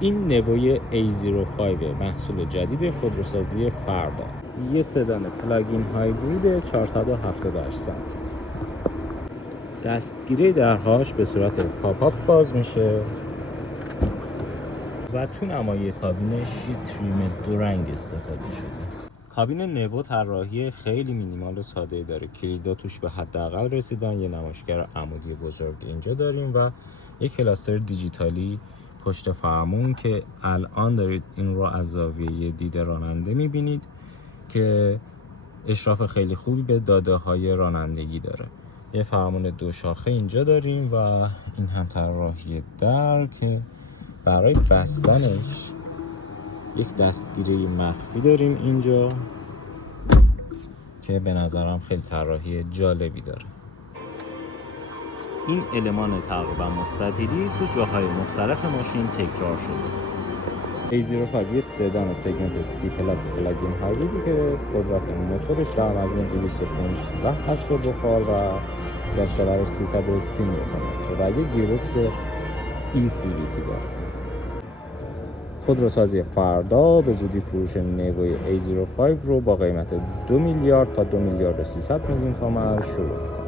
این نووی A05 محصول جدید خودروسازی فردا، یه سدان پلاگین هایبرید 478 سانتی. دستگیره درهاش به صورت پاپ باز میشه و تو نمای کابینش یه تریم دو رنگ استفاده شده. کابین نوو طراحی خیلی مینیمال و ساده داره. کلیدا توش به حداقل رسیدن. یه نمایشگر عمودی بزرگ اینجا داریم و یک کلاستر دیجیتالی پشت فرمون که الان دارید این رو از زاویه دید راننده میبینید که اشراف خیلی خوبی به داده های رانندگی داره. یه فرمون دو شاخه اینجا داریم و این هم طراحی در که برای بستنش یک دستگیره مخفی داریم اینجا که به نظرم خیلی طراحی جالبی داره. این المان تقریبا مستطیلی تو جاهای مختلف ماشین تکرار شده. A05 یه سدان سگمنت C پلاس پلاگین هایبریدی که قدرت موتورش در مجموع 215 اسب بخار و داشته‌ورش 330 نیوتن متر و یه گیربکس ECVT داره. خودروسازی فردا به زودی فروش نووی A05 رو با قیمت 2 میلیارد تا 2 میلیارد و 300 میلیون تومان شروع کنه.